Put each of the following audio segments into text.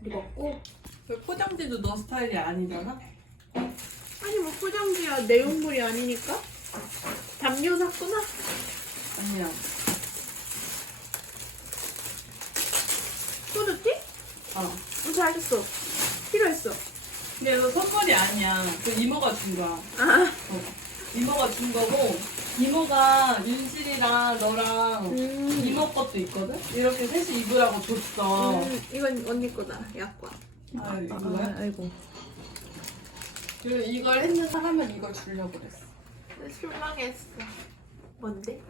먹고 그 포장지도 너 스타일이 아니잖아? 아니 뭐 포장지야 내용물이 아니니까 담요 샀구나 아니야. 소주티? 어. 응 알겠어 필요했어 근데 이거 선물이 아니야. 그 이모가 준 거야. 아 어. 이모가 준 거고, 이모가 윤실이랑 너랑 음. 이모 것도 있거든? 이렇게 셋이 입으라고 줬어. 음, 이건 언니 거다 약관 아, 이거야? 아이고 그리고 이걸 했는 사람은 이걸 주려고 그랬어. 실망했어 뭔데?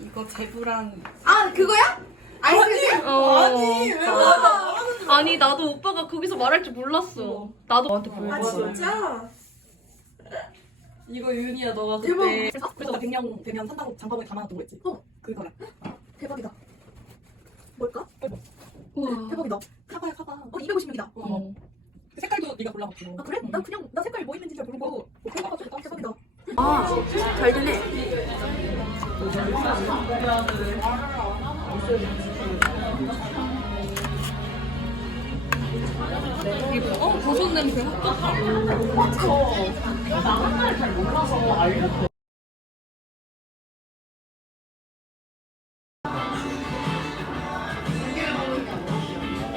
이거 제부랑. 아 그거야? 아이스크림? 아니, 왜 맞아? 아니 나도 오빠가 거기서 말할 줄 몰랐어. 어. 나도 너한테 아, 보여줘. 아 진짜? 이거 윤이야, 너가 대박. 그때. 그래서 100명 되면 산다고 장바구니 담아놨던 거 있지? 어. 그거랑. 대박이다 뭘까? 우와. 대박이다 카바야, 카바. 어 250ml다 어. 어. 그 색깔도 네가 골라봤고. 아 그래? 나 그냥 나 색깔 뭐 있는지 잘 모르고 뭐 골라가지고 아 대박이다 아 잘 되네. 이거 어 버섯 냄새 확 좋다.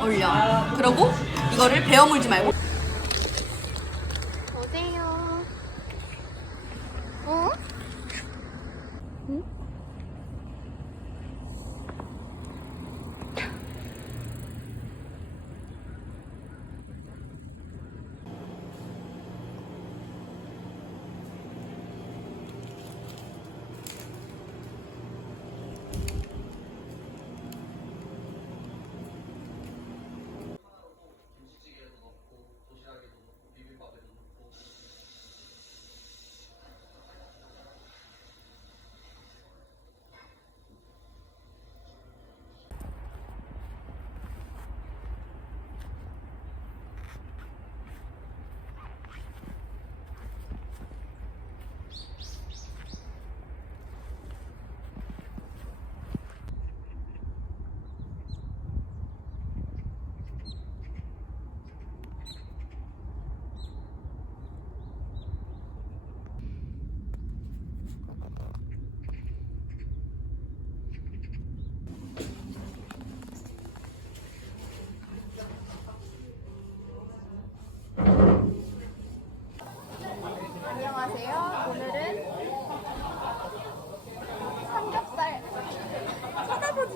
올려. 그러고 이거를 베어 물지 말고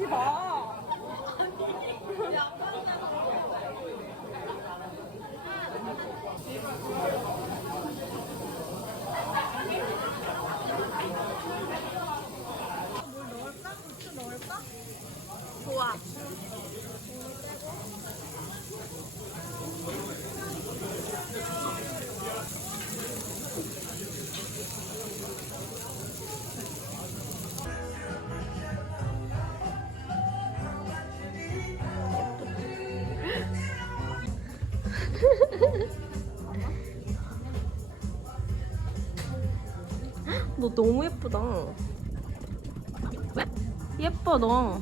마. 좋아. 너 너무 예쁘다. 예뻐 너.